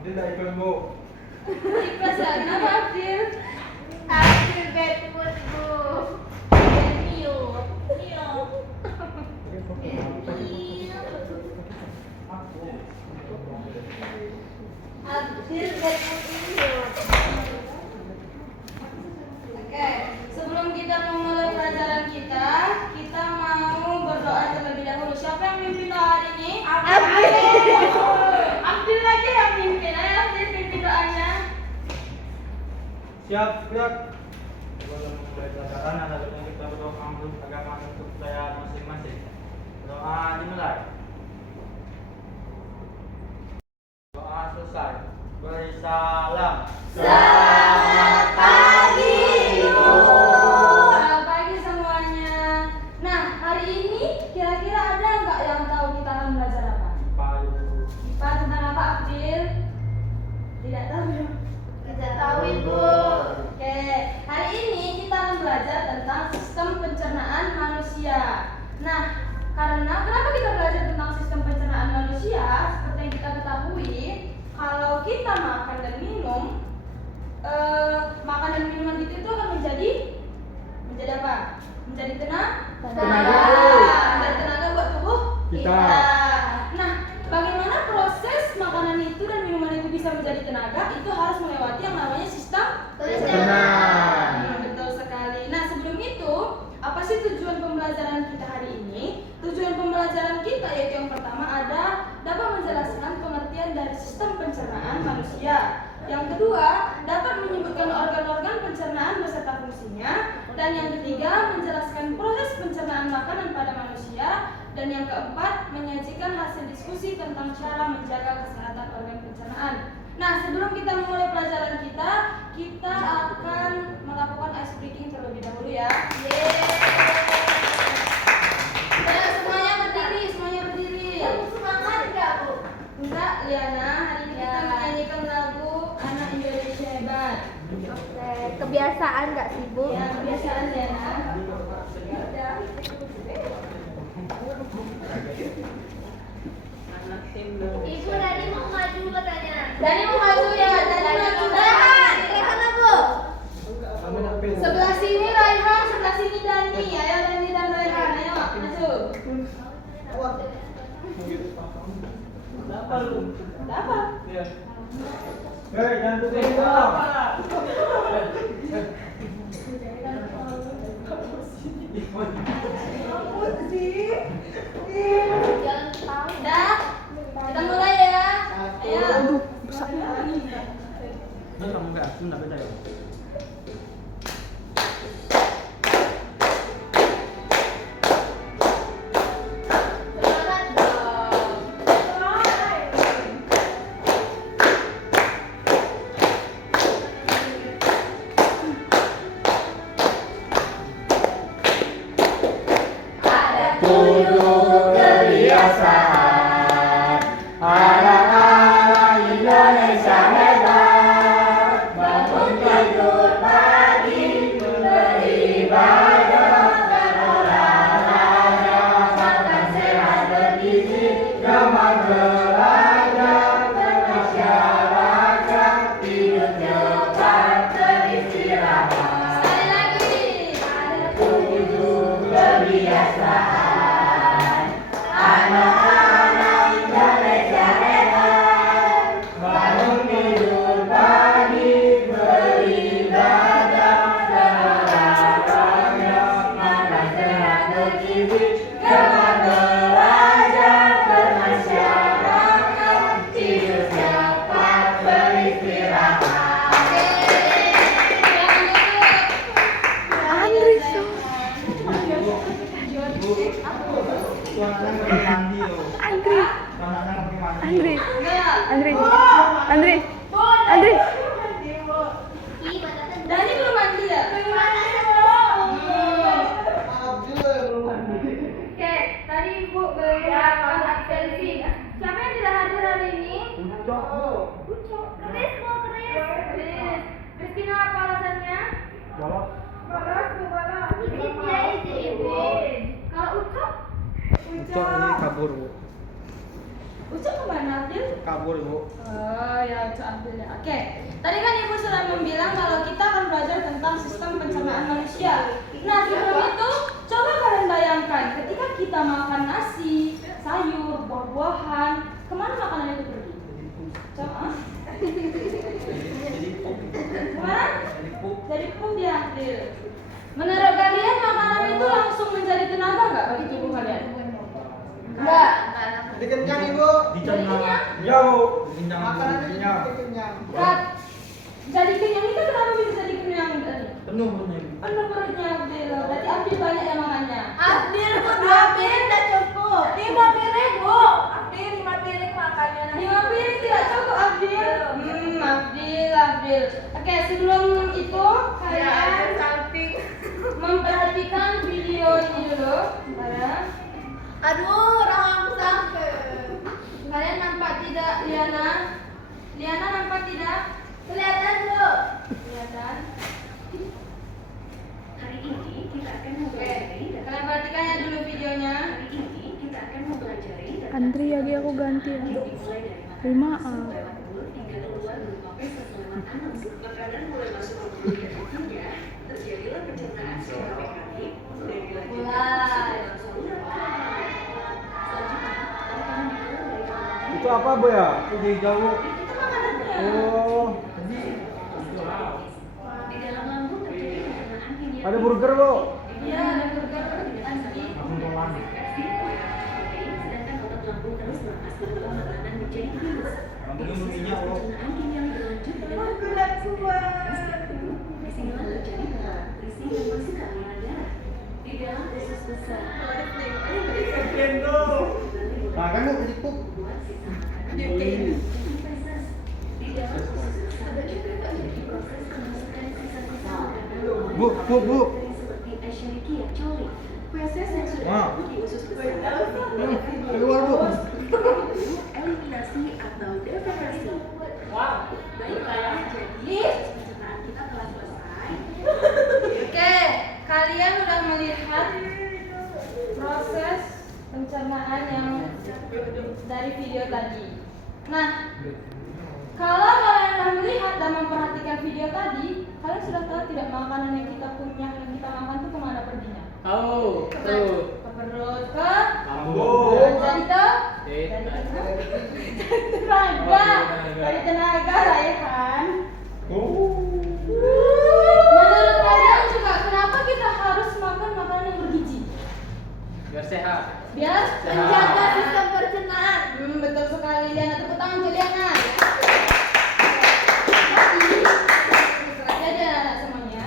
Abdul tak ikut bu. Ikhlas ya, kenapa Abdil? Abdul bad mood bu. Abdil bad mood. Oke, sebelum kita memulai pelajaran kita mau berdoa terlebih dahulu. Siapa yang mimpin doa hari ini? Abdil lagi yang mimpin. Ayo Abdil pimpin doanya. Siap. Sebelum memulai pelajaran, ada baiknya kita berdoa menurut agama untuk kepercayaan masing-masing. Doa dimulai. Doa selesai. Beri salam. Selamat pagi Ibu. Selamat pagi semuanya. Nah, hari ini kira-kira ada nggak yang tahu kita akan belajar apa? IPA tentang apa Abdil? Tidak tahu. Tidak tahu Ibu. Oke, hari ini kita akan belajar tentang sistem pencernaan manusia. Nah, karena kenapa kita belajar tentang sistem pencernaan manusia? Seperti yang kita ketahui, kalau kita makan dan minum, makan dan minuman itu akan menjadi apa? Menjadi tenaga. Menjadi tenaga buat tubuh Kita. Nah, bagaimana proses makanan itu dan minuman itu bisa menjadi tenaga? Itu harus melewati yang namanya sistem Pencernaan. Betul sekali. Nah, sebelum itu, apa sih tujuan pembelajaran kita hari ini? Tujuan pembelajaran kita yaitu yang pertama ada dapat menjelaskan pengertian dari sistem pencernaan manusia. Yang kedua, dapat menyebutkan organ-organ pencernaan beserta fungsinya. Dan yang ketiga, menjelaskan proses pencernaan makanan pada manusia. Dan yang keempat, menyajikan hasil diskusi tentang cara menjaga kesehatan organ pencernaan. Nah, sebelum kita memulai pelajaran kita akan melakukan ice breaking terlebih dahulu ya. Ayo semuanya berdiri. Semangat nggak Bu? Enggak, Liana, hari ini kita menyanyikan lagu Anak Indonesia Hebat. Oke, kebiasaan nggak sih Bu? Ya, kebiasaan Liana. Ibu tadi mau maju katanya. Dani mau maju ya, Dani maju. Rehan Bu. Sebelah sini Raihan, sebelah sini Dani. Ayo Dani dan Raihan, ayo maju. Dapat. Hei, jangan pusing dong. Dah. Kita mulai ya. Ayo. Ini kamu enggak beda ya? Semangat dong. Ada Tujuh kebiasaan anak-anak Indonesia hebat, bangun tidur pagi, beribadah, berolahraga, makan sehat bergizi, gaman belajar, bermasyarakat, tidur cepat, beristirahat. sekali lagi. Ada Tujuh kebiasaan anak-anak Indonesia hebat, bangun tidur pagi, beribadah, berolahraga, makan sehat bergizi, gemar belajar, bermasyarakat, tidur cepat, beristirahat. Suaranya nggak pergi mandi loh. Suaranya nggak pergi mandi. Andri, Dani belum mandi ya? Oke, tadi Ibu berikan absensi. Siapa yang tidak hadir hari ini? Ucok. Chris mau Chris. Christina apa alasannya? Bolos. Izin ya izin Ibu. Kalau Ucok? Ucok ini kabur, Bu. Ucok kemana Abdil? kabur ibu. Oh ya, itu ambilnya. Oke, tadi kan ibu sudah membilang kalau kita akan belajar tentang sistem pencernaan manusia. Nah, sebelum itu coba kalian bayangkan ketika kita makan nasi, sayur, buah-buahan, kemana makanan itu pergi? Coba. Jadi pup. Kemana? Jadi pup. Jadi pup diambil. Menurut kalian makanan itu langsung menjadi tenaga nggak bagi tubuh kalian? Enggak. Jadi kenyang ibu. Dicerna. Iya, Jauh. Kenyang. Makanannya Kenyang. jadi kenyang. Kak, jadi kenyang itu kenapa bisa jadi kenyang tadi? Penuh penuh. Penuh perutnya Abdil, berarti Abdil banyak yang makannya. Abdil bu 2 piring udah cukup. 5 piring bu. Abdil 5 piring makannya. 5 piring tidak cukup Abdil. Abdil. Oke, sebelum itu kalian salting. memperhatikan video ini dulu. Mana? Aduh, orang aku sampai. Kalian nampak tidak Liana? Liana nampak tidak? Kelihatan bu. Kelihatan. Hari ini kita akan Oke, mempelajari kalian perhatikannya dulu videonya. hari ini kita akan mempelajari Andri lagi aku ganti ya. dimulai dari Terima lewat mulut hingga keluar berupa feses lewat anus. Makanan mulai masuk ke mulut dan hingga terjadilah pencernaan secara mekanik dan dilanjutkan Mulai. dalam saluran pencernaan. Selanjutnya, makanan dikeluarkan dari kandungan Itu apa bu ya? Itu jauh. Itu makanannya. Oh. di dalam lambung terjadi pencernaan hingga Ada burger bu. Iya, ada burger. Asli. Langsung kolam. sedangkan otot lambung terus melepas beberapa makanan menjadi virus. Lambungnya berminyak bu. Pencernaan kimiawi berlanjut dengan disinilah terjadi pengolahan nutrisi yang masuk ke aliran darah. Di dalam usus besar, Makan bu, jadi pup. membuat sisa makanan menjadi feses. Di dalam usus besar juga terjadi proses kemasukan sisa-sisa makanan Bu. seperti Escherichia coli. Feses yang sudah Wah. tumbuh di usus besar Keluar bu. eliminasi atau defekasi. Baiklah, jadi pencernaan kita telah selesai. Oke, kalian udah melihat proses pencernaan yang dari video tadi. Nah, kalau kalian udah melihat dan memperhatikan video tadi, kalian sudah tahu tidak makanan yang kita punya yang kita makan tuh kemana perginya? Tahu. Ke perut, ke Lambung. jadi ke tenaga, dari tenaga lah ya kan. Menurut kalian juga kenapa kita harus makan makanan yang bergizi? Biar sehat. Biar Menjaga sistem pencernaan. betul sekali Liana, tepuk tangan untuk Liana. Jadi anak-anak semuanya,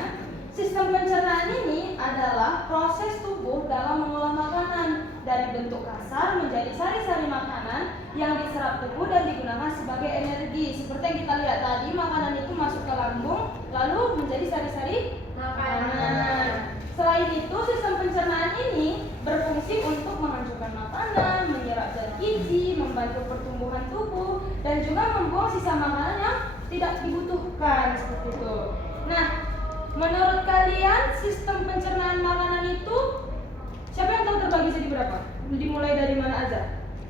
sistem pencernaan ini adalah proses tubuh dalam mengolah makanan dari bentuk kasar menjadi sari-sari makanan yang diserap tubuh dan digunakan sebagai energi. Seperti yang kita lihat tadi, makanan itu masuk ke lambung lalu menjadi sari-sari makanan. Selain itu, sistem pencernaan ini berfungsi untuk menghancurkan makanan, menyerap zat gizi, membantu pertumbuhan tubuh, dan juga membuang sisa makanan yang tidak dibutuhkan seperti itu. Nah, menurut kalian sistem pencernaan makanan itu siapa yang tahu terbagi jadi berapa? Dimulai dari mana aja?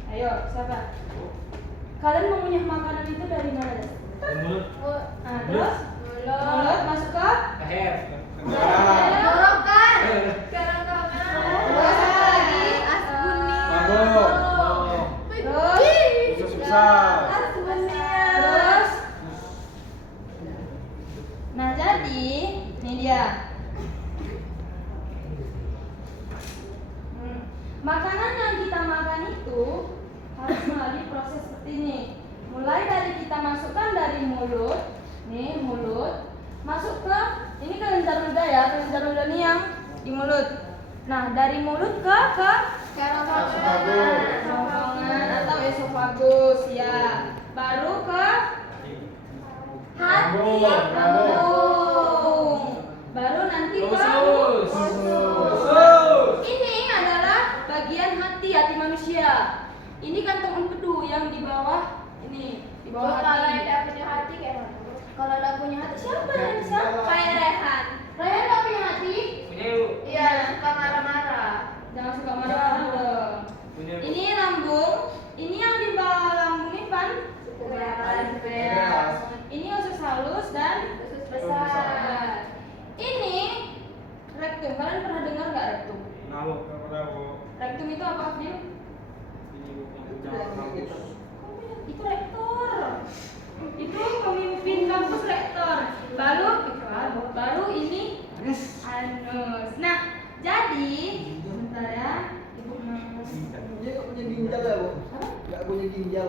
Ayo, siapa? Kalian mengunyah makanan itu dari mana aja? Mulut. Nah, terus mulut masuk ke Leher. Tenggorokan. Eh. Kerongkongan. terus apa lagi? As kuning. Mabok. Terus Usus besar. As kuning. terus nah jadi ini dia makanan yang kita makan itu harus melalui proses seperti ini. Mulai dari kita masukkan dari mulut, nih mulut, masuk ke ini kelenjar ludah ya, kelenjar ludah ini yang di mulut. Nah dari mulut ke kerongkongan atau esofagus ya, baru ke hati, lambung, baru nanti ke Usus. ini adalah bagian hati manusia. Ini kantong empedu yang di bawah ini, di bawah Kalau hati. tidak punya hati kayak mana? Kalau tidak punya hati siapa yang siapa? Kayak Rehan. Raya nggak punya hati? Punya ibu. Iya, suka marah-marah. Jangan suka marah-marah dong. Punya ibu. Ini lambung, ini yang di bawah lambung ini pan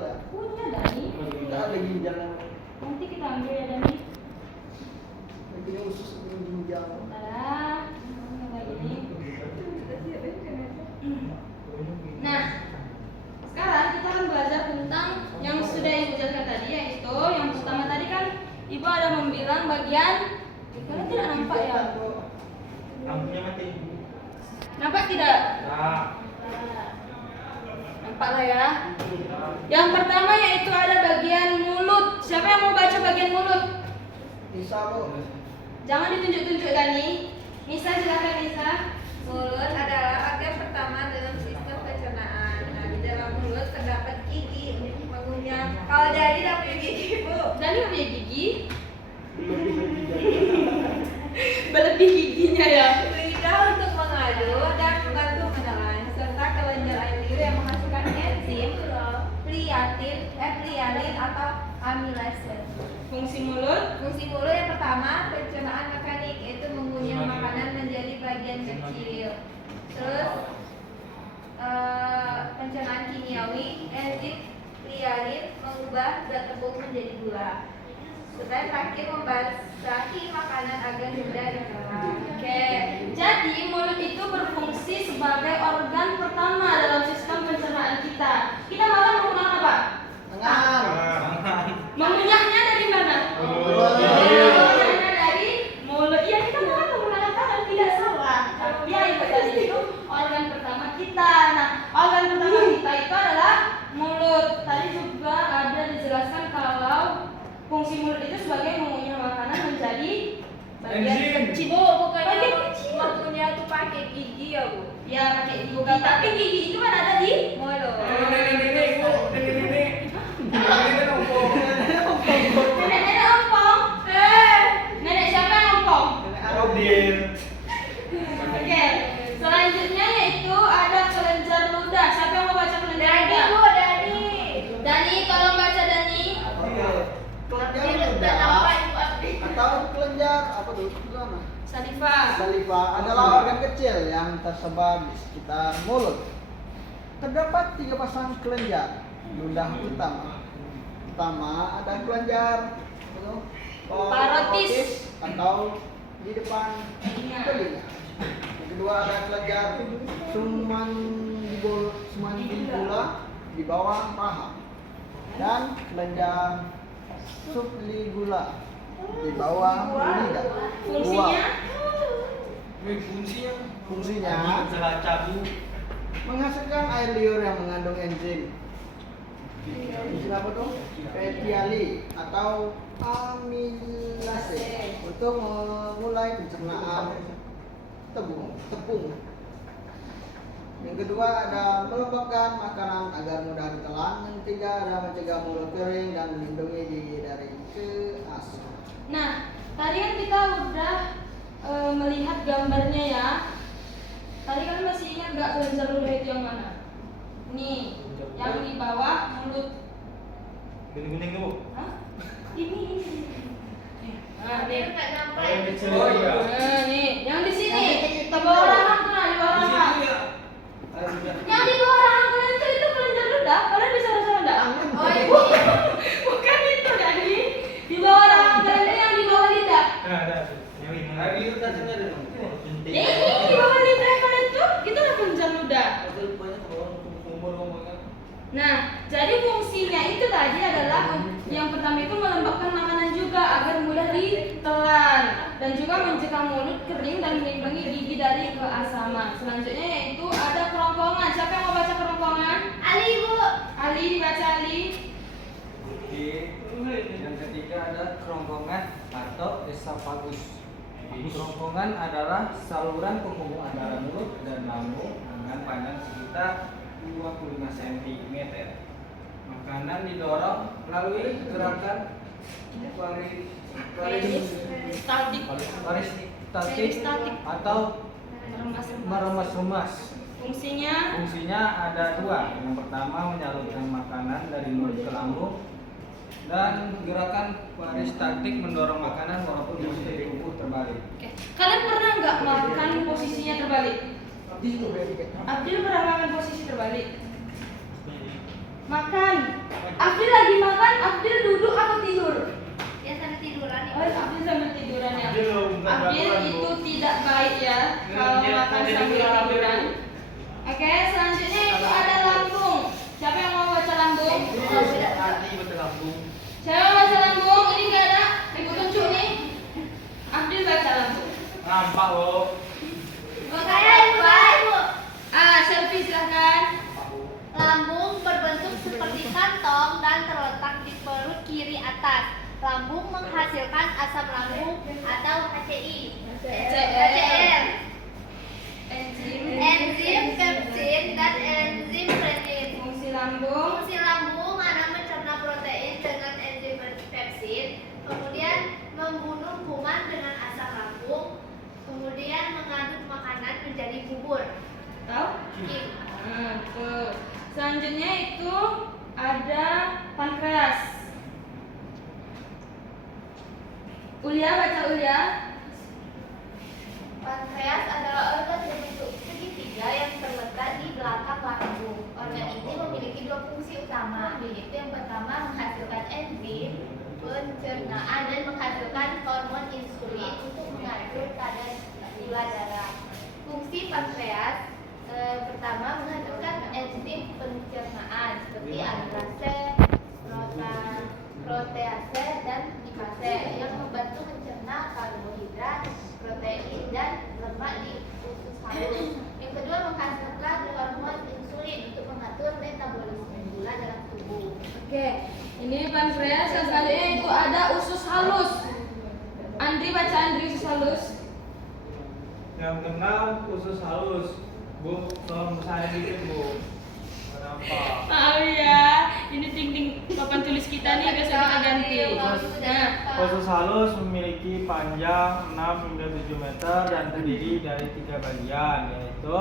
ya. Punya Dani. Enggak ada ginjalnya. Nanti kita ambil ya Dani. Ini usus ini ginjal. Nah, kayak gini. Nah, sekarang kita akan belajar tentang yang sudah Ibu jelaskan tadi, yaitu yang pertama tadi kan Ibu ada membilang bagian kalian tidak nampak ya? Lampunya mati. Nampak tidak? Nah, Nampak lah ya. Yang pertama yaitu ada bagian mulut. Siapa yang mau baca bagian mulut? Bisa Bu. Jangan ditunjuk-tunjuk Dani. Nisa, silakan Nisa. Mulut adalah organ pertama dalam sistem pencernaan. Nah, di dalam mulut terdapat gigi mengunyah. Kalau dari tidak punya gigi, Bu. Dani punya gigi. Berlebih giginya ya. Lidah untuk mengadu dan membantu menelan, serta kelenjar air liur yang menghasilkan enzim plialin atau amilase. Fungsi mulut. Fungsi mulut yang pertama pencernaan mekanik, yaitu mengunyah makanan menjadi bagian kecil. Terus pencernaan kimiawi, enzim plialin mengubah zat tepung menjadi gula. Dan terakhir membasahi makanan agar mudah ditelan. Oke. Jadi mulut itu berfungsi sebagai organ pertama dalam sistem pencernaan kita. Kita makan menggunakan apa? Tangan. Mengunyahnya dari mana? Mulut. Mengunyahnya dari mulut. Iya, kita makan menggunakan tangan, tidak salah. Tapi ya itu tadi itu organ pertama kita. Nah, organ pertama kita itu adalah mulut. Tadi juga ada dijelaskan kalau fungsi mulut itu sebagai mengunyah makanan menjadi bagian Enzim. kecil. Bu, bukannya Bagian kecil. mengunyah tuh pakai gigi ya, Bu? Ya pakai gigi, tapi gigi itu kan ada di Mulut. nenek-nenek, Bu. Nenek-nenek. Nenek ompong. nenek ompong. Nenek siapa yang ompong? Rodin. Oke, selanjutnya yaitu ada kelenjar ludah. Siapa yang mau baca kelenjar Dani, ludah? Bu, Dani. Dani, tolong baca Dani. Kelenjar Ini udah ludah nampak Ibu Abdi. atau kelenjar apa dulu? Itu apa? Saliva. Saliva adalah organ kecil yang tersebar di sekitar mulut. Terdapat 3 pasang kelenjar ludah utama. Pertama ada kelenjar Parotis atau di depan telinga. Yang kedua ada kelenjar sumandibula di bawah paha dan kelenjar subligula di bawah lidah. Fungsinya? Fungsinya Cabu. menghasilkan air liur yang mengandung enzim. Enzim apa tuh? Plialin atau amilase untuk memulai pencernaan tepung. Yang kedua ada melembabkan makanan agar mudah ditelan. Yang ketiga ada mencegah mulut kering dan melindungi gigi dari keasaman. Nah, tadi kan kita udah melihat gambarnya ya. Tadi kalian masih ingat nggak kelenjar ludah itu yang mana? Nih, yang di bawah mulut. Kuning-kuning, Bu. Hah? Ini. Nah, Dia nih. nggak nampak. Oh, yang kecil. Oh, iya. Nah, nih, yang di sini. Yang Di bawah rahang tuh, nah, di bawah Di rahang. situ ya. Ada juga. Yang di bawah rahang kalian tuh itu kelenjar ludah. Kalian bisa rasa enggak? Oh, ini. Bukan itu, Dani. Di bawah rahang kalian itu yang di bawah lidah. Nah, ada. Yang ini. Air liur tadinya ada dong. Ya ini di bawah lidah kalian tuh itu ada kelenjar ludah. Nah, jadi fungsinya itu tadi adalah yang pertama itu melembabkan makanan juga agar mudah ditelan dan juga mencegah mulut kering dan melindungi gigi dari keasaman. Selanjutnya yaitu ada kerongkongan. Siapa yang mau baca kerongkongan? Ali, Bu. Ali, dibaca Ali. Oke, yang ketiga ada kerongkongan atau esofagus. Kerongkongan adalah saluran penghubungan antara mulut dan lambung dengan panjang sekitar 25 cm. Makanan didorong melalui gerakan Statik. peristaltik atau meremas-remas. Fungsinya Fungsinya ada 2. Yang pertama menyalurkan makanan dari mulut ke lambung, dan gerakan peristaltik mendorong makanan walaupun posisi tubuh terbalik. Oke. Kalian pernah nggak makan posisinya terbalik? Abdul pernah makan posisi terbalik? Makan. Afdil lagi makan. Afdil duduk atau tidur? Ya sambil tiduran Oh, ya. Afdil sambil tiduran ya. Afdil loh, bukan Afdil peraturan, itu Bu. tidak baik ya kalau Dia makan jadi sambil ular, Afdil. tiduran. Oke, selanjutnya itu ada lambung. Siapa yang mau baca lambung? Hati betul lambung. Siapa yang baca lambung? Ini nggak ada. Ibu tunjuk nih. Afdil baca lambung. Nampak loh. Makanya ibu. Selfie silahkan. Lambung berbentuk seperti kantong dan terletak di perut kiri atas. Lambung menghasilkan asam lambung atau HCI. HCl. Enzim pepsin dan enzim renin. Fungsi lambung. Fungsi lambung adalah mencerna protein dengan enzim pepsin, kemudian membunuh kuman dengan asam lambung, kemudian mengaduk makanan menjadi bubur. Tahu? Kim. Tuh. Selanjutnya itu ada pankreas. Ulia, baca Ulia. Pankreas adalah organ berbentuk segitiga yang terletak di belakang lambung. Organ ini memiliki dua fungsi utama, yaitu yang pertama menghasilkan enzim pencernaan dan menghasilkan hormon insulin untuk mengatur kadar gula darah. Fungsi pankreas pertama menghasilkan enzim pencernaan seperti amilase, protease, dan lipase yang membantu mencerna karbohidrat, protein, dan lemak di usus halus. Yang kedua menghasilkan hormon insulin untuk mengatur metabolisme gula dalam tubuh. Oke, ini pankreas. Yang selanjutnya itu ada usus halus. Andri, baca Andri usus halus. Yang keenam usus halus. Bu, tolong besarin dikit Bu. Kenapa? Maaf ya, ini dinding papan tulis kita nih besok kita ganti. Nah, Usus halus memiliki panjang 6 hingga 7 meter dan terdiri dari 3 bagian, yaitu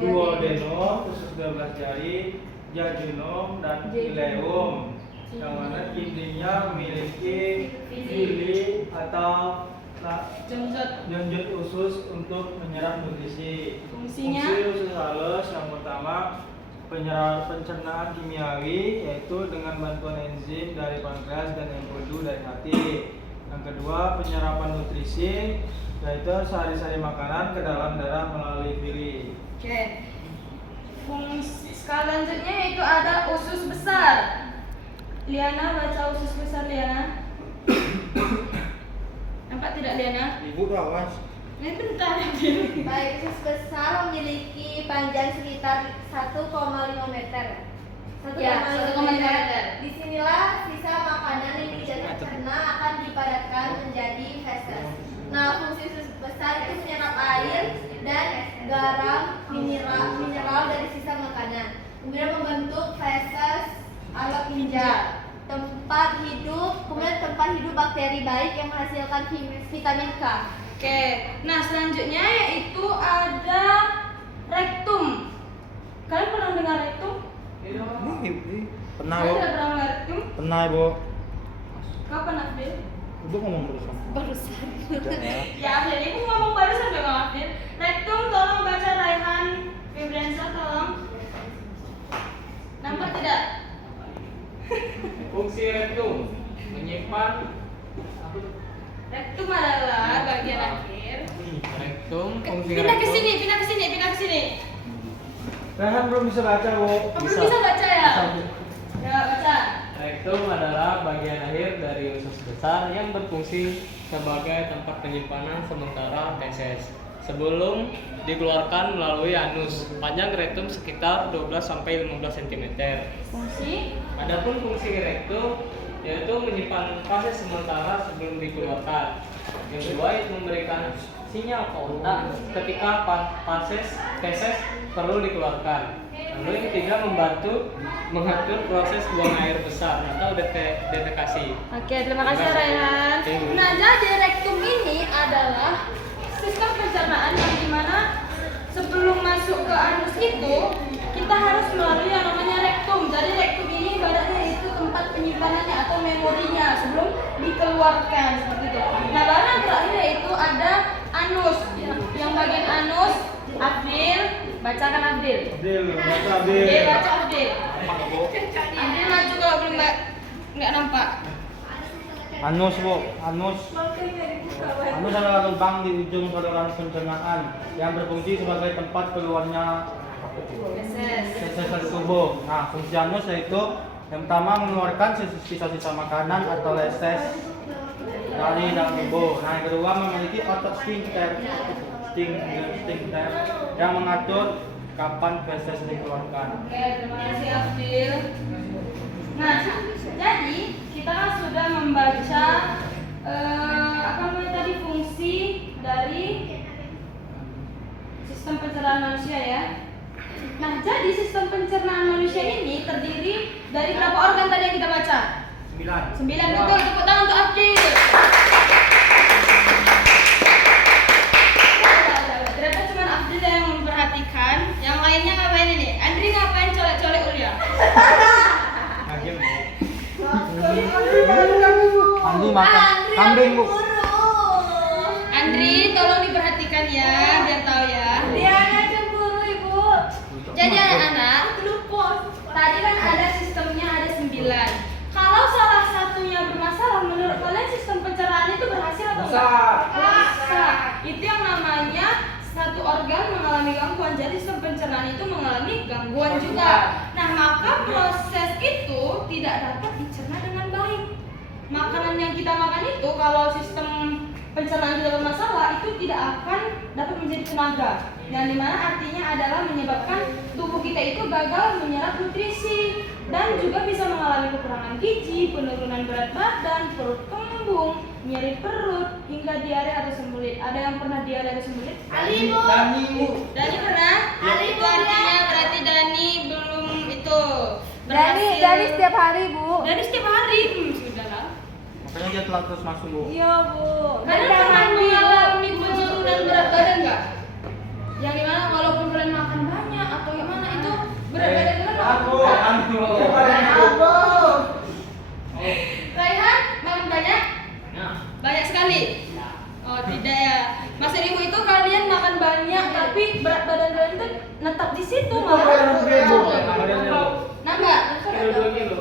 duodenum, usus 12 jari, jejunum, dan ileum. Yang mana dindingnya memiliki fili atau jonjot usus untuk menyerap nutrisi. Fungsinya? Fungsi usus halus yang pertama pencernaan kimiawi, yaitu dengan bantuan enzim dari pankreas dan empedu dari hati. Yang kedua penyerapan nutrisi, yaitu sari-sari makanan ke dalam darah melalui fili. oke. Fungsi selanjutnya itu ada usus besar. Liana, baca usus besar Liana. Nampak tidak Liana? Ibu awas. Ini bentar Adil. Baik, usus besar memiliki panjang sekitar 1,5 meter. Ya, 1,5 meter. Disinilah sisa makanan yang tidak tercerna akan dipadatkan menjadi feses. Nah, fungsi usus besar itu menyerap air dan garam mineral dari sisa makanan, kemudian membentuk feses alat ginjal. Tempat hidup bakteri baik yang menghasilkan vitamin K. Oke, nah selanjutnya yaitu ada rektum. Kalian pernah dengar rektum? Pernah Saya Bu. tidak pernah dengar rektum. Pernah Bu. Kapan Afdil? Ibu ngomong barusan. Ya Afdil, ibu ngomong barusan Bang Afdil. Rektum, tolong baca Raihan Febrenza, tolong. Nampak tidak? Fungsi rektum menyimpan Rektum adalah bagian akhir. rektum. Pindah ke sini. Rehan belum bisa baca Bu. Oh, belum bisa baca ya? Ya, baca. Rektum adalah bagian akhir dari usus besar yang berfungsi sebagai tempat penyimpanan sementara feses sebelum dikeluarkan melalui anus. Panjang rektum sekitar 12-15 cm. Fungsi Adapun fungsi rektum yaitu menyimpan feses sementara sebelum dikeluarkan. Yang kedua itu memberikan sinyal kontak ketika feses perlu dikeluarkan. Lalu yang ketiga membantu mengatur proses buang air besar atau defekasi. Oke, terima kasih Raihan. Nah, jadi rektum ini adalah sistem pencernaan yang dimana sebelum masuk ke anus itu kita harus melalui yang namanya rektum. Jadi rektum ini ibaratnya itu tempat penyimpanannya atau memorinya sebelum dikeluarkan seperti itu. Nah, baru yang terakhir yaitu ada anus. Yang bagian anus, Afdil, Bacakan Abdil. Abdil, baca Abdil, Abdil. baca Abdil. Abdil maju kalau belum nggak nampak. Anus bu, anus adalah lubang di ujung saluran pencernaan yang berfungsi sebagai tempat keluarnya feses dari tubuh. Nah, fungsi anus yaitu yang pertama mengeluarkan sisa-sisa makanan atau feses dari dalam tubuh. Nah, yang kedua memiliki otot sphincter yang mengatur kapan feses dikeluarkan. Oke, terima kasih Abdil. Nah, jadi kita kan sudah membaca apa namanya tadi fungsi dari sistem pencernaan manusia ya. Nah, jadi sistem pencernaan manusia ini terdiri dari berapa organ tadi yang kita baca? 9 betul, tepuk tangan untuk Abdil. Ternyata cuma Abdil yang memperhatikan, yang lainnya ngapain ini? Andri ngapain colek-colek Ulia? Andri makan kambing bu. Andri, tolong diperhatikan ya, biar tahu ya. Diana cemburu ibu. Jadi anak-anak, tadi kan ada sistemnya ada 9. Kalau salah satunya bermasalah, menurut kalian sistem pencernaan itu berhasil atau enggak? Bisa. Itu yang namanya satu organ mengalami gangguan. Jadi sistem pencernaan itu mengalami gangguan juga. Nah, maka proses itu tidak dapat dicerna dengan baik. Makanan yang kita makan itu kalau sistem pencernaan kita bermasalah itu tidak akan dapat menjadi tenaga. Yang dimana artinya adalah menyebabkan tubuh kita itu gagal menyerap nutrisi dan juga bisa mengalami kekurangan gizi, penurunan berat badan, perut kembung, nyeri perut, hingga diare atau sembelit. Ada yang pernah diare atau sembelit? Ali bu. Dani pernah? Ali, Itu Bu, artinya ya. berarti Dani belum itu Dani setiap hari bu. Dani setiap hari. Sudahlah. Makanya dia telah terus masuk bu. Iya bu. Kalian pernah mengalami penurunan berat badan nggak? Yang dimana walaupun kalian makan banyak atau gimana itu berat badan kalian Raihan makan banyak? Banyak sekali. Oh tidak ya. Mas Ibu itu kalian makan banyak tapi berat badan kalian itu netap di situ malah. Nambah?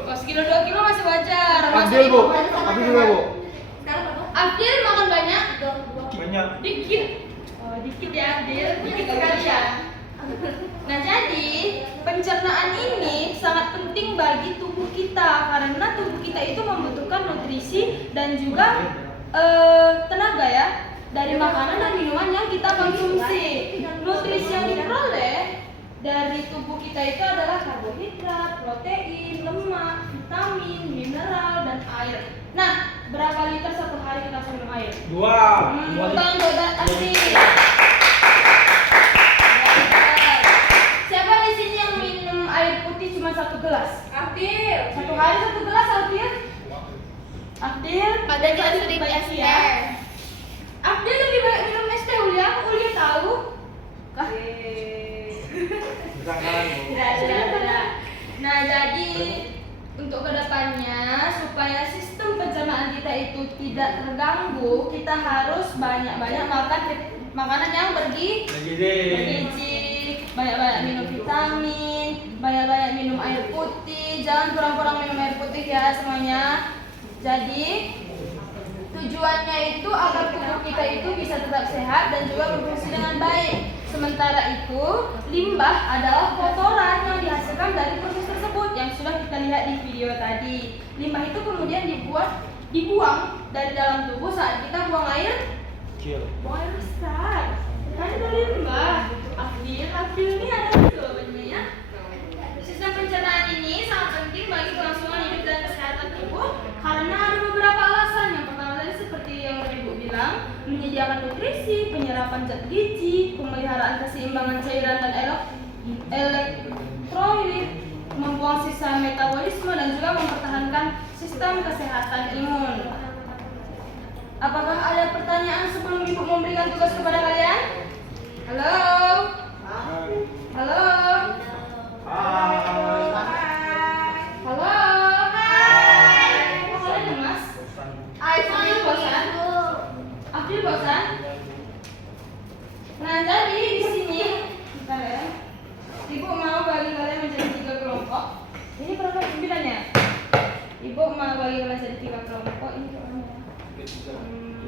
Oh, sekilo 2 kilo masih wajar. Mas Abdil bu, Ibu- Abdil juga bu. Abdil makan banyak? Banyak. Dikit. Oh, dikit ya Abdil. Dikit sekali ya. Nah, jadi pencernaan ini sangat penting bagi tubuh kita karena tubuh kita itu membutuhkan nutrisi dan juga tenaga ya dari makanan dan minuman yang kita konsumsi. Nutrisi yang diperoleh dari tubuh kita itu adalah karbohidrat, protein, lemak, vitamin, mineral, dan air. Nah, berapa liter satu hari kita harus minum air? 2. Tolong coba Andi. Siapa di sini yang minum air putih cuma 1 gelas? Abdil. Satu hari 1 gelas, Abdil? Abdil? Pada juga sering baik es ya. Abdil lebih banyak minum es teh Ulia, aku Ulia tahu. Nah, jadi untuk kedepannya supaya sistem pencernaan kita itu tidak terganggu, kita harus banyak-banyak makan makanan yang bergizi, banyak-banyak minum vitamin, banyak-banyak minum air putih, jangan kurang-kurang minum air putih ya semuanya. Jadi tujuannya itu agar tubuh kita itu bisa tetap sehat dan juga berfungsi dengan baik. Sementara itu, limbah adalah kotoran yang dihasilkan dari proses tersebut yang sudah kita lihat di video tadi. Limbah itu kemudian dibuang dari dalam tubuh saat kita buang air. Buang air besar. Kan itu limbah. Abdil ini ada jawabannya. Sistem pencernaan ini sangat penting bagi kelangsungan hidup dan kesehatan tubuh karena ada beberapa alasan. Yang pertama tadi seperti yang Ibu bilang, menyediakan nutrisi, penyerapan zat gizi, pemeliharaan keseimbangan cairan dan elektrolit, membuang sisa metabolisme dan juga mempertahankan sistem kesehatan imun. Apakah ada pertanyaan sebelum Ibu memberikan tugas kepada kalian? Halo? Halo? Halo? Hai. Kok kalian lemas? Abdil bosan? Abdil bosan? Nah, jadi di sini bentar ya. menjadi 3 kelompok ini orangnya.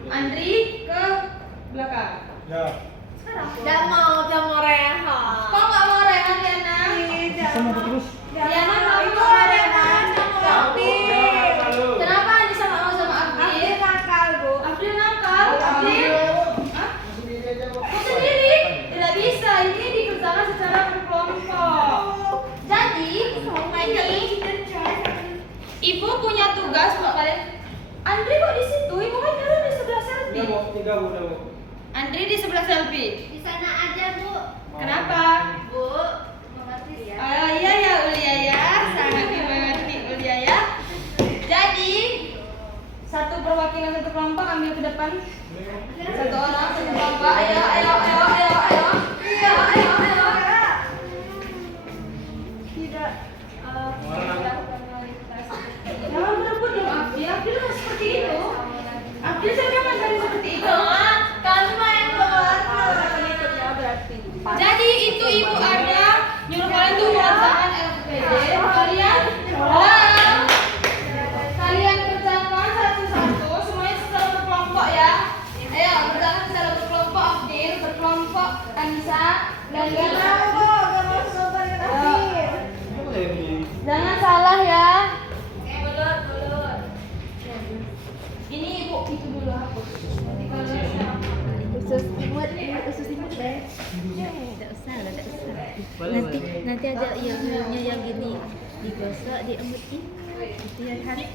Andri ke belakang. Ya. Udah mau rehat. Kok nggak mau Rehan, Liana? Sama terus. Liana nggak Itu mau ada Rehan. Abdil. Kenapa Andi sama Abdil? Abdil nakal, Bu. Abdil nakal. Abdil? Hah? Kok sendiri? Tidak bisa. Ini dikerjakan secara berkelompok. Jadi ini ibu punya tugas buat kalian. Andri kok di situ? Ibu kan dulu di sebelah Selvi. Udah, Bu. 3, Bu. Udah, Bu. Andri di sebelah Selvi. Di sana aja, Bu. Kenapa? Bu, mengerti ya. Oh iya ya Ulia ya, sangat dimengerti Ulia ya. Jadi satu perwakilan satu kelompok ambil ke depan. Satu orang satu kelompok. Ayo. Tidak melakukan kualitas. Jangan berebut dong Abdil. Abdil kan seperti itu. Abdil jangan jadi seperti itu. Kami main berwarna. Pengikutnya berarti. Jadi itu ibu ada nyuruh kalian tuh mengerjakan LPD. Kalian kerjakan satu-satu semuanya secara berkelompok ya. Ayo kerjakan secara berkelompok. Abdil berkelompok, Anissa dan Lina. Jangan salah ya. Mulut. Ini ibu itu dulu hapus. Nanti kalau Khusus imut deh. Tidak usah. Nanti ada yang mulutnya yang gini digosok, diembutin. Itu yang harus.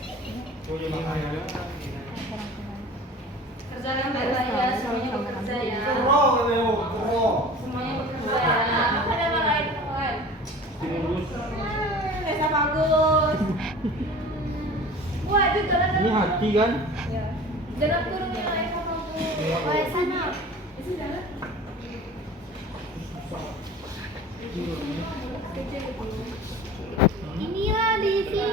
kerjakan baik-baik ya, semuanya bekerja ya. Semuanya bekerja ya. Apa ada marahin kawan? Lurus. Desa bagus. Waduh, jalan Ini hati kan? jalan turun yang lain sama Bu. Oh, sana. Inilah di sini.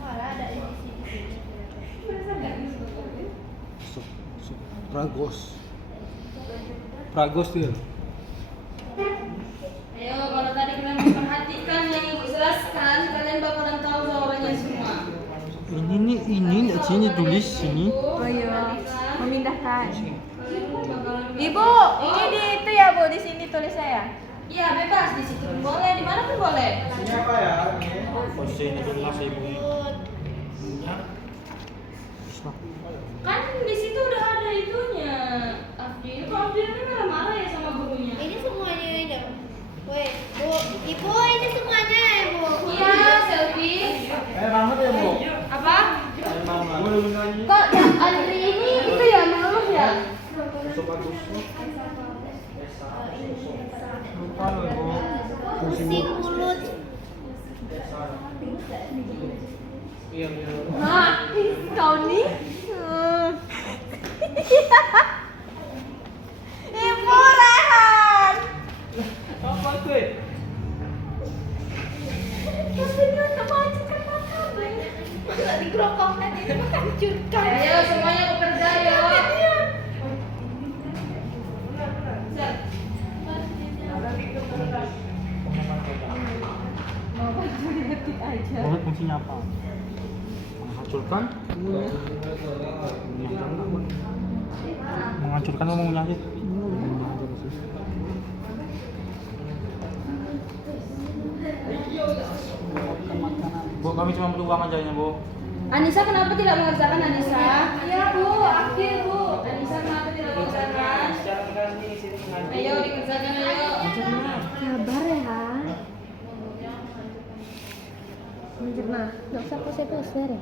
Malah ada di sini. Pragos tuh. Ayo, kalau tadi kalian memperhatikan yang ibu jelaskan, kalian bakalan tahu jawabannya semua. Ini di sini tulis sini. Oh iya, Memindahkan. bakalan Ibu, ini di itu ya Bu, di sini tulisnya ya. Iya, bebas di situ. Boleh, di mana pun boleh. Ini apa ya? Posisi ini jelas ibu. Kan di situ udah ada itunya. Abdil, kok Abdil ini marah-marah ya sama gurunya? Ini semuanya ini. Woi, Bu, Ibu ini semuanya ya Bu. Iya, selfie. Banget ya, Bu. Apa? Boleh nyanyi. Kok Andri ini itu ya mengeluh ya? Lupa loh, Bu. Pusing mulut. Iya. Nah, kau nih. Ibu Rehan. Apa tuh? Maksudnya untuk menghancurkan makanan. Tidak digerokokkan ini menghancurkan. Ayo semuanya bekerja ya. Mulut fungsinya apa? Menghancurkan? Menghancurkan mau menyakit? Bu, kami cuma butuh uang aja ya, Bu. Anissa kenapa tidak mengerjakan Anissa? Iya Bu, akhir Bu. Anissa kenapa tidak mengerjakan? Ayo dikerjakan ayo. Sabar ya. Mencerna, nggak usah pose-pose ya.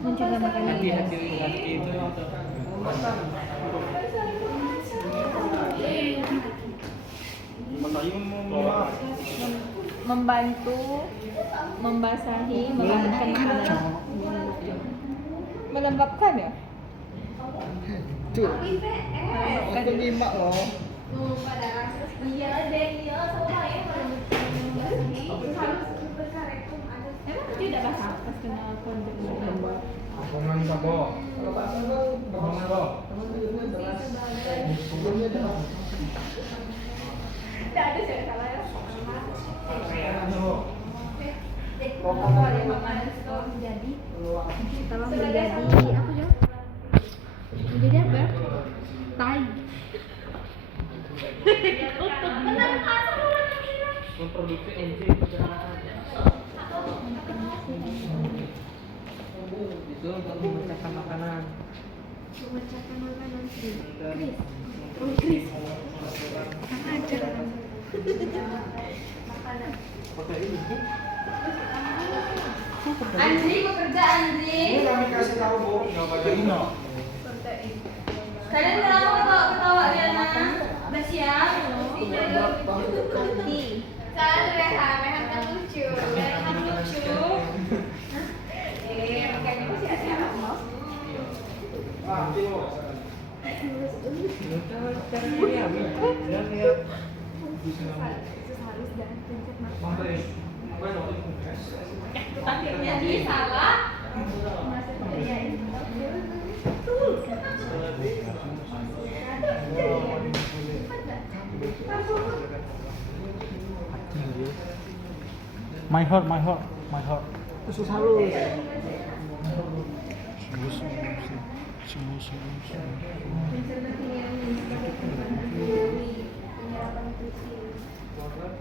Mencerna makanan. Hati-hati itu. Membantu membasahi, melembabkan makanan. Melembabkan ya? Tuh. Itu 5 loh. Iya deh, iya sama ya. Emang tidak basah pas kena konten Abongan Bo. Abongan Bo. tidak ada saya salah ya. Jadi tolong menjadi apa ya? Menjadi apa? Tai. Memproduksi enzim pencernaan. Itu untuk memecahkan makanan. Memecahkan makanan sih. Dan Chris. Sama aja kan. Andri bekerja Andri. Ini kami kasih tahu Bu, nggak pada Ino. Kalian kenapa ketawa Riana? Udah siap? Soal Rehan kan lucu. Rehan lucu. Kayaknya masih ada mau. Ah, Timo. cara dia dan lihat Harus dan pencet mata. Mantap. Apa yang Akhirnya dia salah. My heart. Khusus halus.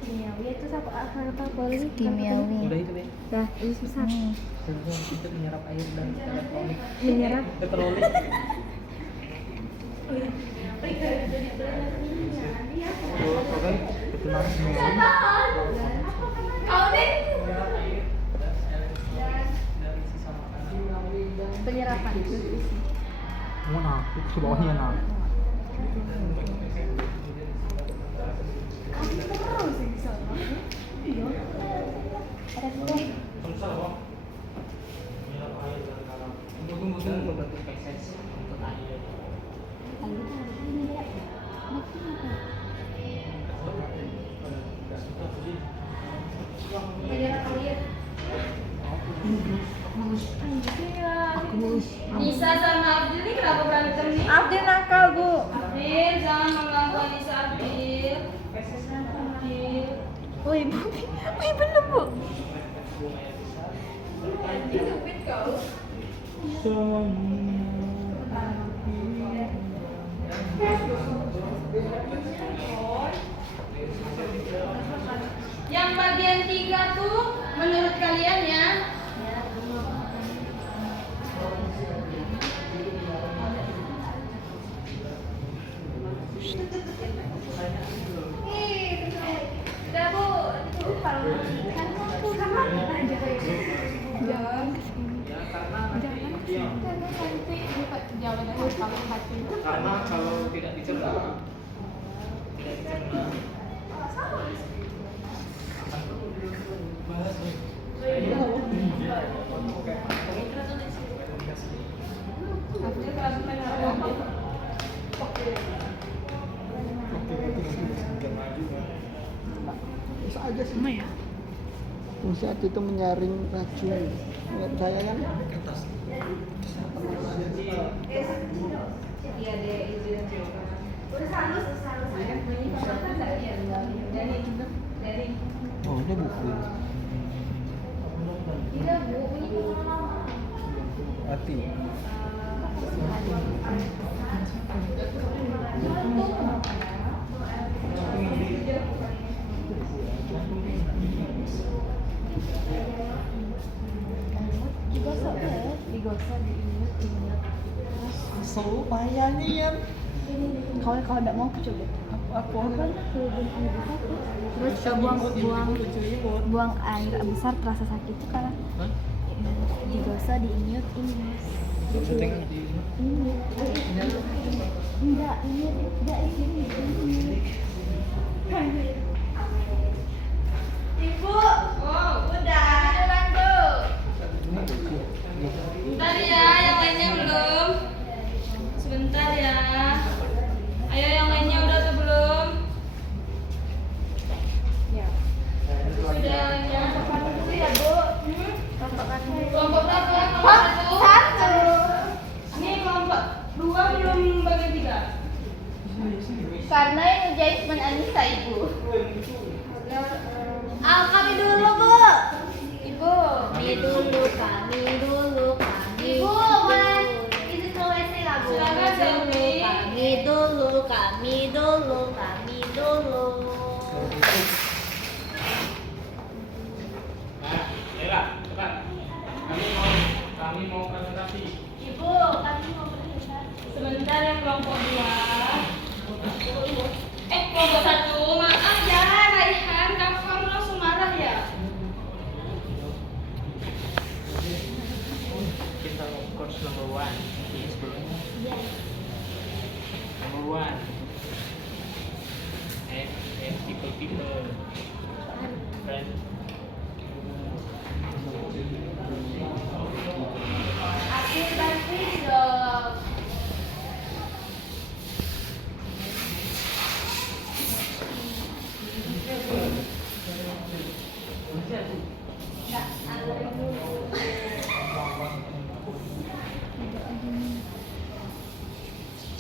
Kimiawi itu apa poli? Kimiawi. udah itu deh. Dah, ini susah. Tentu itu menyerap air dan elektronik. Menyerap. Elektronik. Oke, ketenang semua. Kau deh. Dari sisa makanan. Penyerapan nutrisi. Mana? Ke bawahnya nah. Tunggu membentuk feses untuk air. Nisa sama Abdil ini kenapa berantem nih? Abdil nakal, Bu. Abdil, jangan mengganggu Nisa Abdil. Abdil. Oh, Ibu. Belum, Bu. Yang bagian 3 tuh menurut kalian ya? Udah Bu, itu kalau kan aku sama aja jangan nanti jawaban aku kalau hati. Karena kalau tidak dicerna, tidak dicerna. Abdil kelas main apa? Bisa aja sih. Fungsi hati itu menyaring racun. Menurut saya kan Oh, ini buku. Tidak Bu, ini pengalaman. Hati. Digosok ya, digosok diingat. selalu payahnya ya. Kalau enggak mau coba. Apa? Terus buang air besar terasa sakit itu karena digosok diingat. Enggak, ini Ibu, udah jalan tuh. Bentar ya, yang lainnya belum. Sebentar ya. Ayo yang lainnya udah atau belum? Ya. Sudah yang lainnya. Dulu ya Bu. Kelompok berapa? Kelompok 1. Ini kelompok 2 belum bagian 3. Karena yang ngejahit Anissa Ibu. Kami dulu Bu. one. Yes, bro. Yes. Number one. And people. Friend. Akhir bantu dong. Enggak, anggurin dulu.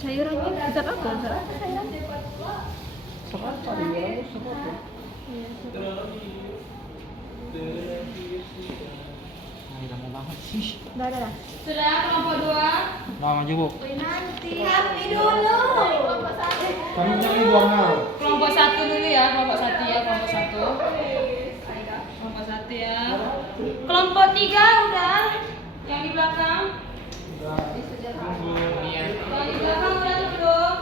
Sayuran kita apa? Sayuran. Serapa di luar itu serapa. Lama banget sih. Udah. Sudah kelompok 2. Lama juga. Nanti kami dulu. Kami nyari buangnya. Kelompok 1 dulu ya, kelompok 1 ya, kelompok 1. Kelompok 1 ya. Kelompok 3 udah. Yang di belakang. Kemudian Yang di belakang udah tuh belum?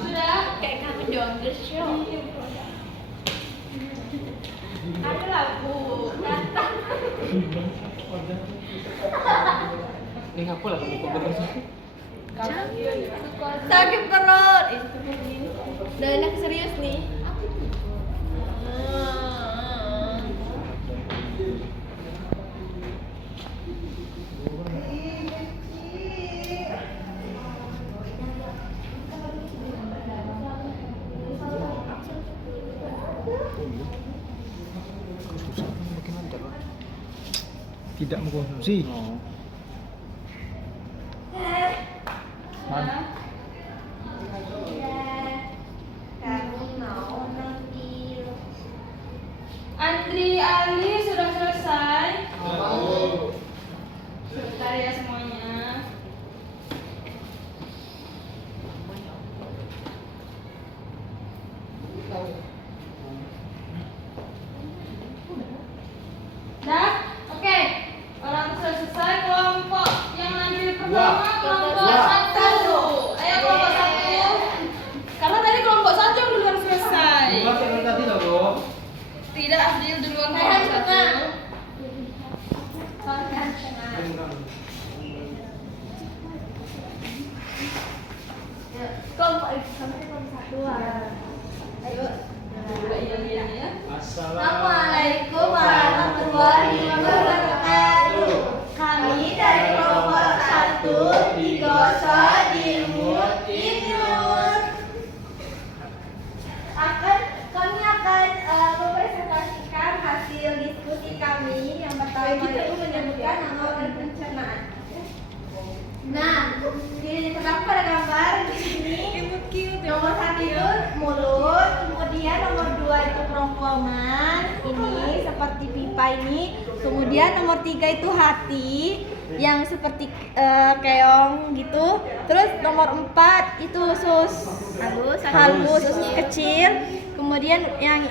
Sudah? Kayak kamu dong, the show. Ada lampu datang. ini ngapain lah kamu kok bener sih? Sakit perut. Udah enak serius nih. Tidak mengkonsumsi. Kamu mau nanti. Andri Ali sudah selesai. Sebentar ya semuanya. Dah? Oke. Kalau sudah selesai, kelompok yang ambil pertama kelompok 1. Ayo kelompok 1. Karena tadi kelompok 1 yang duluan selesai. Tadi loh, Bro. Tidak, Abdil duluan kelompok 1. Kelompok sampai kelompok 1. Ayo. Iya. Assalamualaikum warahmatullahi wabarakatuh. Kami dari kelompok 1 digosok di imut. Kami akan mempresentasikan hasil diskusi kami. Yang pertama itu menyebutkan nama organ pencernaan. Nah, terdapat pada gambar di sini. Nomor 1 itu mulut, kemudian nomor 2 itu kerongkongan, ini seperti pipa ini. Kemudian nomor 3 itu hati, yang seperti keong gitu. Terus nomor 4 itu usus halus, usus kecil. Kemudian yang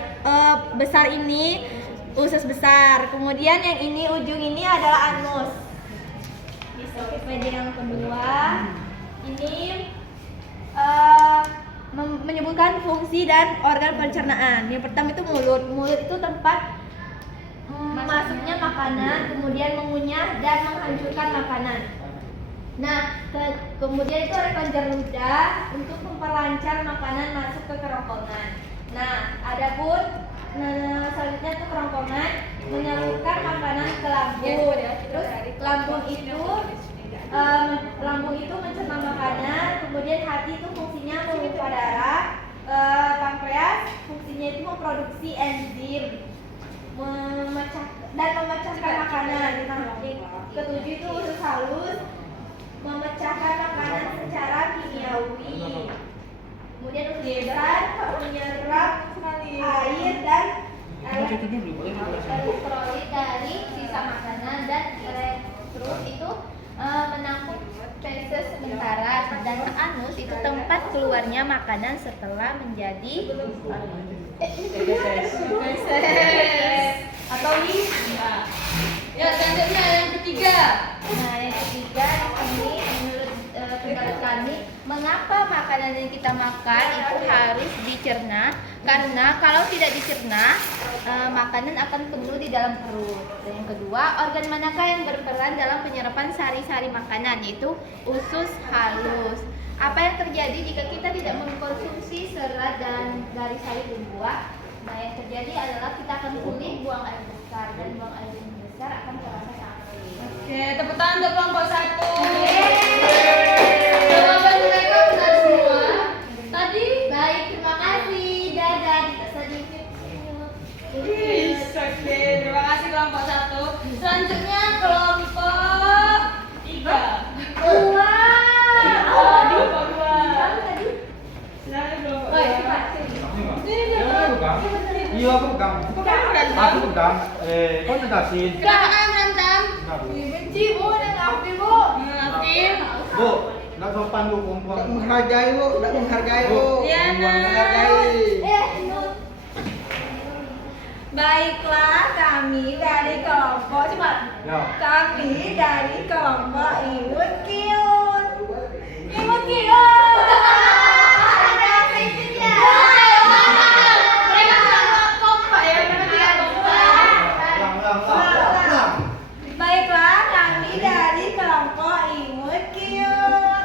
besar ini usus besar. Kemudian yang ini ujung ini adalah anus. Oke, pada yang kedua ini menyebutkan fungsi dan organ pencernaan. Yang pertama itu mulut. Mulut itu tempat masuknya makanan, kemudian mengunyah dan menghancurkan makanan. Nah, kemudian itu ada kelenjar ludah untuk memperlancar makanan masuk ke kerongkongan. Nah, adapun selanjutnya itu kerongkongan menyalurkan makanan ke lambung. Terus lambung itu mencerna makanan. Kemudian hati itu fungsinya memompa darah. Pankreas fungsinya itu memproduksi enzim memecahkan makanan. Nah, ketujuh itu usus halus memecahkan makanan secara kimiawi. Kemudian usus besar menyerap air dan elektrolit dari sisa makanan dan terus itu menampung feses sementara. Dan anus itu tempat keluarnya makanan setelah menjadi feses atau limpa. Ya, selanjutnya yang ketiga. Nah, yang ketiga ini menurut pendapat kami, mengapa makanan yang kita makan itu harus dicerna, karena kalau tidak dicerna makanan akan penuh di dalam perut. Dan yang kedua, organ manakah yang berperan dalam penyerapan sari-sari makanan, yaitu usus halus. Apa yang terjadi jika kita tidak mengkonsumsi serat dan dari sayur dan buah? Nah, yang terjadi adalah kita akan sulit buang air besar, dan buang air yang besar akan terasa sakit. Oke, tepuk tangan untuk kelompok 1. Jawaban mereka benar semua. Tadi Baik, terima kasih. Dadah. Sedikit. Oke, terima kasih kelompok 1. Selanjutnya kelompok 3. Kelompok 2. Silakan kelompok 2. Iya aku pegang. Aku pegang. Kau negasin. Kenapa kalian berantem? Benci, Bu, dan Abdi, Bu. Ngelatin. Bu, nggak sopan bu Tidak perempuan. menghargai bu, tidak menghargai bu. Iya, Nak. Menghargai. Baiklah, kami dari kelompok cepat. Ya. Kami dari kelompok Imut Kiun. Imut Kiun. Ada fiksinya. Mereka tidak kompak ya, mereka tidak kompak. Ulang. Baiklah, kami dari kelompok Imut Kiun.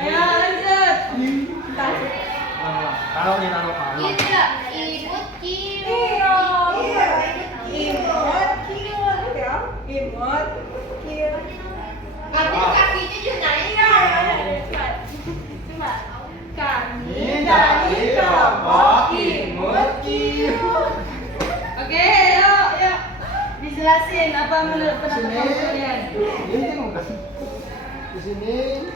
Ayo lanjut. Kalau nih naruh kamu. Imut kiu. Imut Kiun. Imut Kiun. Kakinya juga naik. Coba. Kami dari kelompok Imut Kiun. Oke, yuk. Dijelasin apa menurut pendapat kalian. Ini tengok kan. Di sini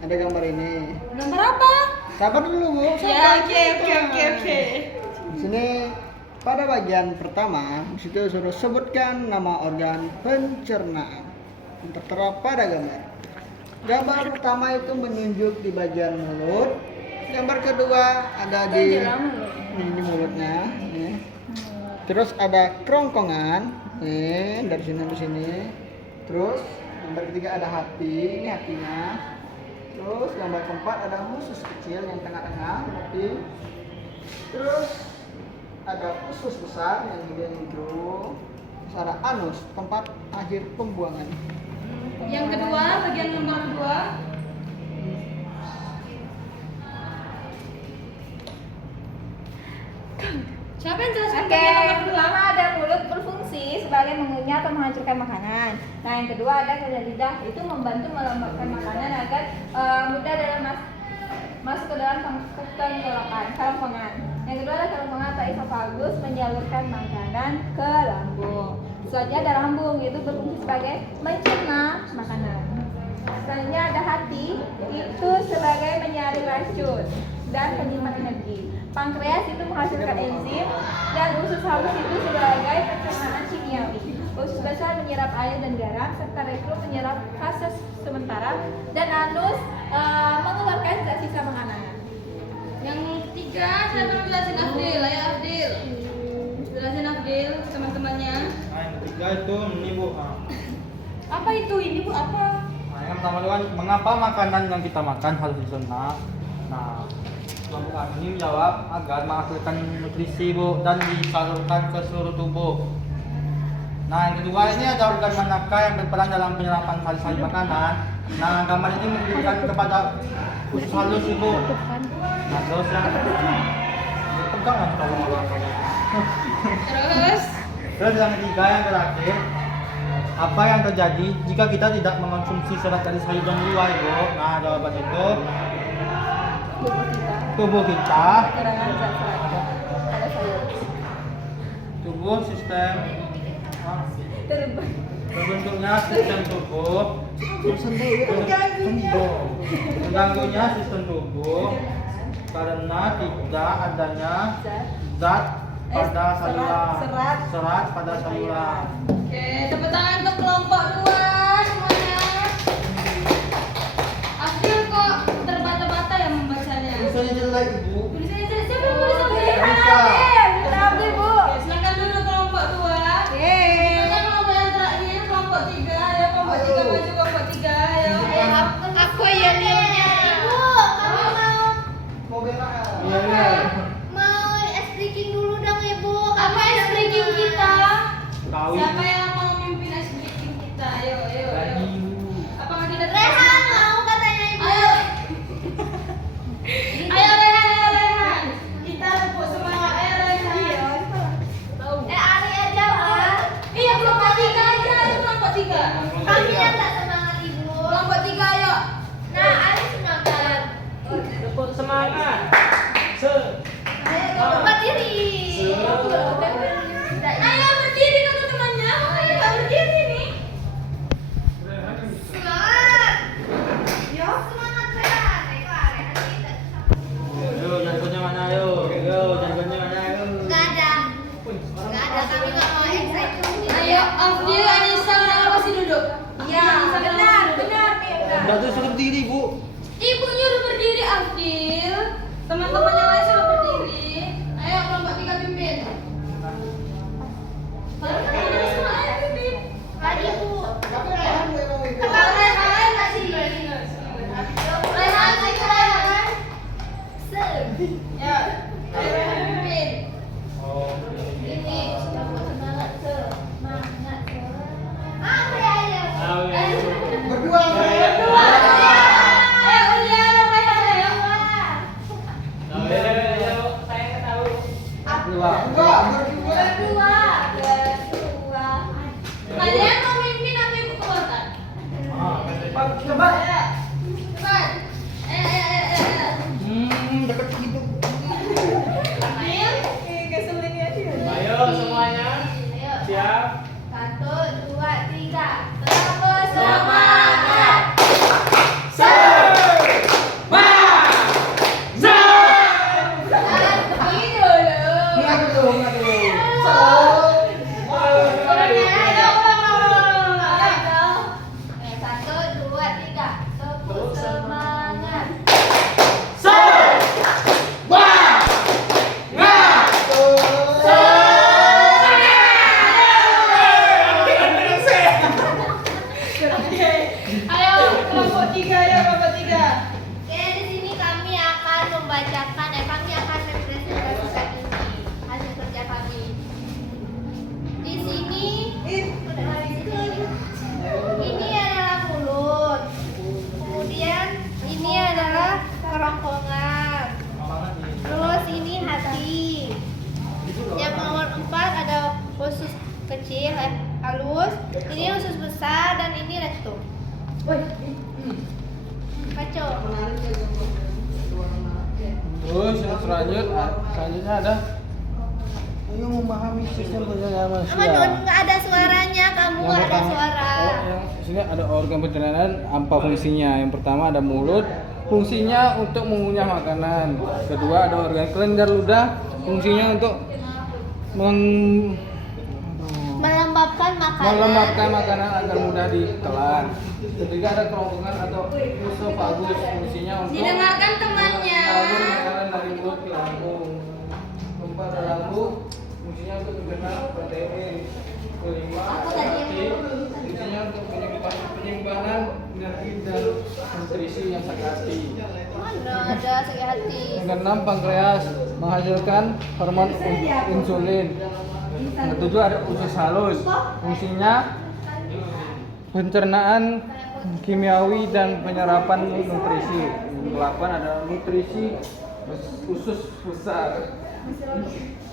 ada gambar ini. Gambar apa? Sabar dulu bu. Ya, oke. Di sini pada bagian pertama, di situ suruh sebutkan nama organ pencernaan yang tertera pada gambar. Gambar pertama itu menunjuk di bagian mulut. Gambar kedua ada di ini mulutnya. Nih. Terus ada kerongkongan. Nih, dari sini ke sini. Terus gambar ketiga ada hati, ini hatinya. Terus gambar keempat ada usus kecil yang tengah-tengah, hati. Terus ada usus besar yang bagian hidung. Terus ada anus, tempat akhir pembuangan. Yang kedua, bagian nomor 2. Siapa yang jelasin Oke, bagian nomor 2? pertama ada mulut berfungsi sebagai mengunyah atau menghancurkan makanan. Nah, yang kedua ada kerja lidah, itu membantu melembabkan makanan agar mudah dalam masuk ke dalam kerongkongan. Yang kedua ada kerongkongan atau esofagus, menyalurkan makanan ke lambung. Selanjutnya ada lambung, itu berfungsi sebagai mencerna makanan. Selanjutnya ada hati, itu sebagai menyaring racun dan penyimpan energi. Pankreas itu menghasilkan enzim, dan usus halus itu sebagai pencernaan kimiawi. Usus besar menyerap air dan garam, serta rektum menyerap fase sementara, dan anus mengeluarkan sisa makanan. Yang ketiga, saya mau jelasin Afdil. Ayo Afdil. Jelasin Afdil ke teman-temannya. Nah, yang ketiga itu ini bu. Apa itu? Ini Bu apa? Nah, yang pertama itu kan mengapa makanan yang kita makan harus dicerna. Nah, kelompok ini menjawab agar menghasilkan nutrisi bu dan disalurkan ke seluruh tubuh. Nah, yang kedua ini ada organ manakah yang berperan dalam penyerapan sari-sari makanan. Nah, gambar ini menunjukkan kepada usus halus ibu. Nah, terus yang pegang lah kalau mau. Terus Terus yang ketiga yang terakhir, apa yang terjadi jika kita tidak mengonsumsi serat dari sayur dan buah ibu? Nah, jawaban itu tubuh kita Kekurangan zat serat. Ada sayur. tubuh sistem terbentuknya sistem tubuh terganggunya sistem tubuh karena tidak adanya zat pada sayuran serat pada sayuran. oke, tepuk tangan untuk kelompok 2 semuanya. Afdil kok terbata-bata ya membacanya? Tulisannya jelek ibu. Tulisannya jelek. Siapa yang tulis Afdil? Bisa. Abdi, Bu. Oke, silakan dulu kelompok 2. Silakan kelompok yang terakhir. Enggak tuh suruh berdiri, Bu. Ibu nyuruh berdiri, Abdil. Teman-teman yang lain suruh berdiri. Ayo kelompok 3 pimpin. Teman-teman semua ayo pimpin. Tadi Bu. Kalau Rehan tadi. Rehan ayo Rehan. Ya. Ayo Rehan pimpin. Ini semangat semangat. Ayo. Berdua. Berdua. Ayo Ulia dan Rehan ayo. Saya nggak tahu. Berdua. Berdua. Kalian mau mimpin apa ibu keluarkan? Coba. Cepat. Ayo. Dekat gitu. Abdil. Ayo semuanya. Siap. 1, 2, 3. Tetap semangat. Enggak dulu. Satu, dua, tiga. Tepuk semangat. Ayo kelompok 3 ya kelompok 3. Oke, di sini kami akan membacakan, kami akan mempresentasikan ini hasil kerja kami. Di sini, ini adalah mulut. Kemudian ini adalah kerongkongan. Terus ini hati. Yang nomor 4 ada usus kecil, halus. Ini usus besar dan ini rektum. Kacau. Terus yang selanjutnya ada ayo memahami sistem pencernaan manusia. Nggak ada suaranya, kamu Yang ada pertama, suara. yang sini ada organ pencernaan, apa fungsinya? Yang pertama ada mulut, fungsinya untuk mengunyah makanan. Kedua ada organ kelenjar ludah, fungsinya untuk melembabkan makanan agar mudah ditelan. Ketiga ada kerongkongan atau esofagus, fungsinya untuk Didengarkan temannya. mengalir makanan dari mulut ke lambung. Keempat ada lambung, fungsinya untuk mencerna protein. Kelima ada hati, fungsinya untuk penyimpanan energi dan nutrisi yang sakti. Mana ada sakit hati. Yang keenam pankreas menghasilkan hormon insulin. Yang ketujuh ada usus halus, fungsinya pencernaan kimiawi dan penyerapan nutrisi. Yang ke-8 ada nutrisi usus besar,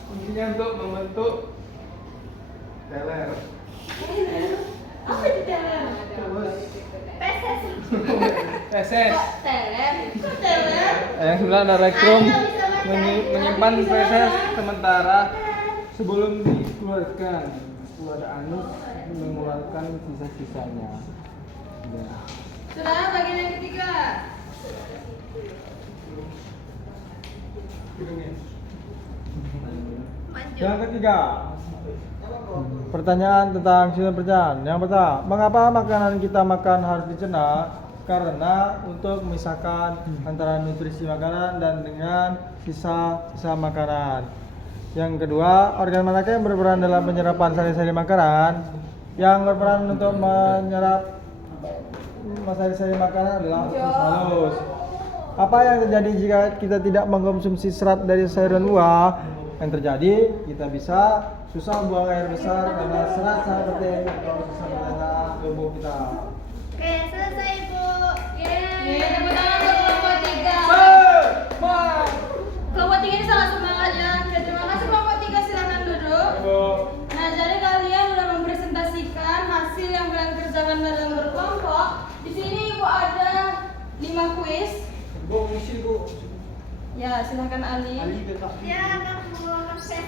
fungsinya untuk membentuk teler. Apa di teler? Feses. Teler. Teler. Yang 9 ada rektum, menyimpan feses sementara sebelum dikeluarkan. Lalu ada anus, mengeluarkan sisa-sisanya. Ya. Sudah bagian yang ketiga. Yang ketiga, pertanyaan tentang sistem pencernaan. Yang pertama, mengapa makanan kita makan harus dicerna? Karena untuk memisahkan antara nutrisi makanan dan dengan sisa-sisa makanan. Yang kedua, organ manakah yang berperan dalam penyerapan sari-sari makanan? Yang berperan untuk menyerap sari-sari makanan adalah usus halus. Apa yang terjadi jika kita tidak mengkonsumsi serat dari sayur dan buah? Yang terjadi, kita bisa susah buang air besar karena serat sangat penting untuk kesehatan tubuh kita. Oke, selesai Bu. Tepuk tangan untuk kelompok 3. Kelompok 3 ini sangat semangat ya. Oke, terima kasih kelompok 3, silakan duduk. Nah, jadi kalian sudah mempresentasikan hasil yang kalian kerjakan dalam berkelompok. Di sini Ibu ada 5 kuis. Bu, misi Bu. Ya, silakan Ali. Ya, kamu mau ses.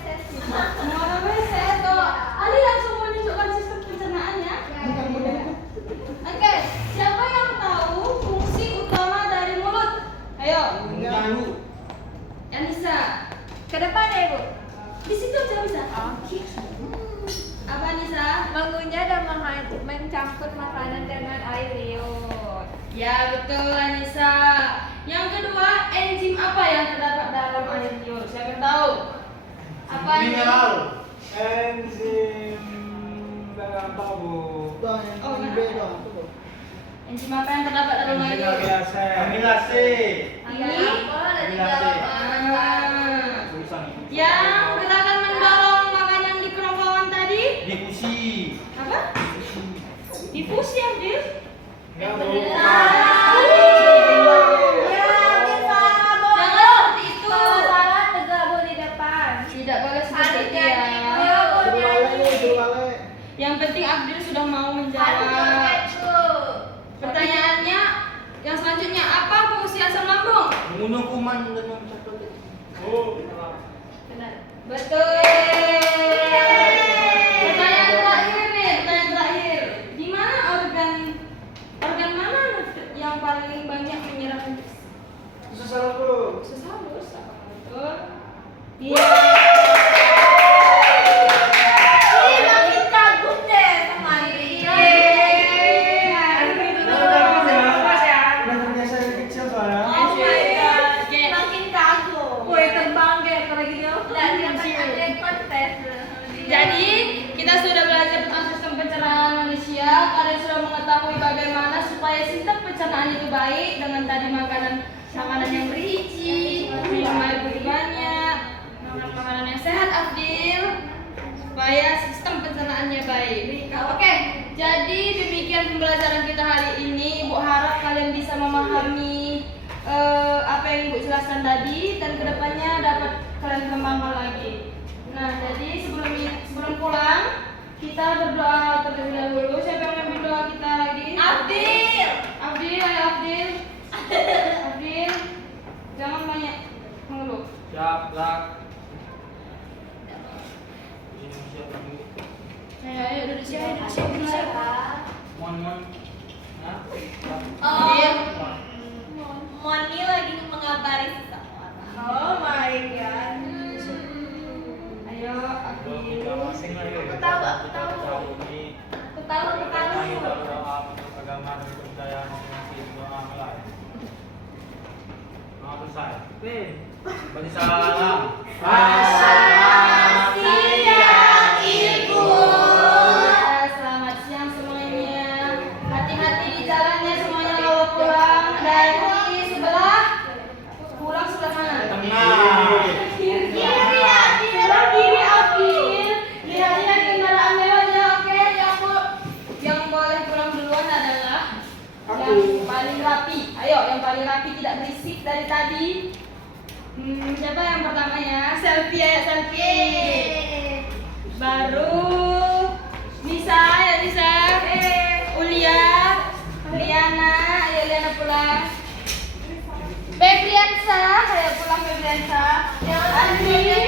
Mau saya toh. Ali langsung menunjukkan sistem pencernaannya. Oke, siapa yang tahu fungsi utama dari mulut? Ayo. Anissa. Ke depan ya, Bu. Di situ aja bisa. Apa Anissa? Mengunyah dan mencampur makanan dengan air liur. Ya betul Anissa. Yang kedua, enzim apa yang terdapat dalam air liur? Siapa yang tahu? Apa ini? Mineral. Enzim nggak tahu Bu. Bang, yang Oh, B enggak. dong. Enzim apa yang terdapat dalam air liur? biasa. Amilase. Ada apa? Ada di Amilase. dalam Ah. Tulisan ini. Yang gerakan mendorong makanan di kerongkongan tadi? Difusi. Apa? Difusi Abdil? Nggak Bu. Jangan seperti itu. Salah tegak boleh depan. Tidak boleh seperti itu Ayo, ya. Suruh wale. Yang penting Abdil sudah mau Aduh, menjawab. tuh. Pertanyaannya yang selanjutnya, apa fungsi asam lambung? Membunuh kuman dan mencatut. Bu. Benar. Betul. Pertanyaan terakhir nih, pertanyaan terakhir. Di mana organ mana yang paling banyak menyerap Usus saraf Bu. usus halus? Apakah betul? Iya. Ini makin kagum deh sama Andri. Udah terbiasa dari kecil soalnya. Oh my god, Oke. makin kagum. Woi terbang kayak kalau gini aku. Dan dia ada kontes. Jadi kita sudah belajar tentang sistem pencernaan manusia. Kalian sudah mengetahui bagaimana supaya sistem pencernaan itu baik dengan tadi makanan yang bergizi, minum air putih banyak, makan makanan yang sehat Abdil, supaya sistem pencernaannya baik. Oke, jadi demikian pembelajaran kita hari ini. Ibu harap kalian bisa memahami apa yang Ibu jelaskan tadi dan kedepannya dapat kalian kembangkan lagi. Nah, jadi sebelum pulang kita berdoa terlebih dahulu. Siapa yang ambil doa kita lagi? Abdil. Abdil, ayo Abdil. Abdil, jangan banyak mengeluh. Siap, siap. Ayo duduk siap. Mon. Nah, Abdil. Moni lagi mengabari seseorang. Oh my god. Ayo Abdil. Aku tahu. Aku tahu. agama dan kepercayaan masing-masing doa mulai. Selesai. Bagi salam. Selamat siang, Ibu. Selamat siang semuanya. Hati-hati di jalannya semuanya kalau pulang dari sebelah. Pulang sebelah mana? Tengah. Kiri Abdil. Lihat kendaraan mewahnya, oke? Yang boleh pulang duluan adalah yang paling rapi. Ayo, yang paling rapi tidak berisik dari tadi. Siapa yang pertamanya? Selfie ya, selfie. Baru Nisa, ya Nisa. Liana, ayo Liana pulang. Febriansa, ayo pulang Febriansa. Andri,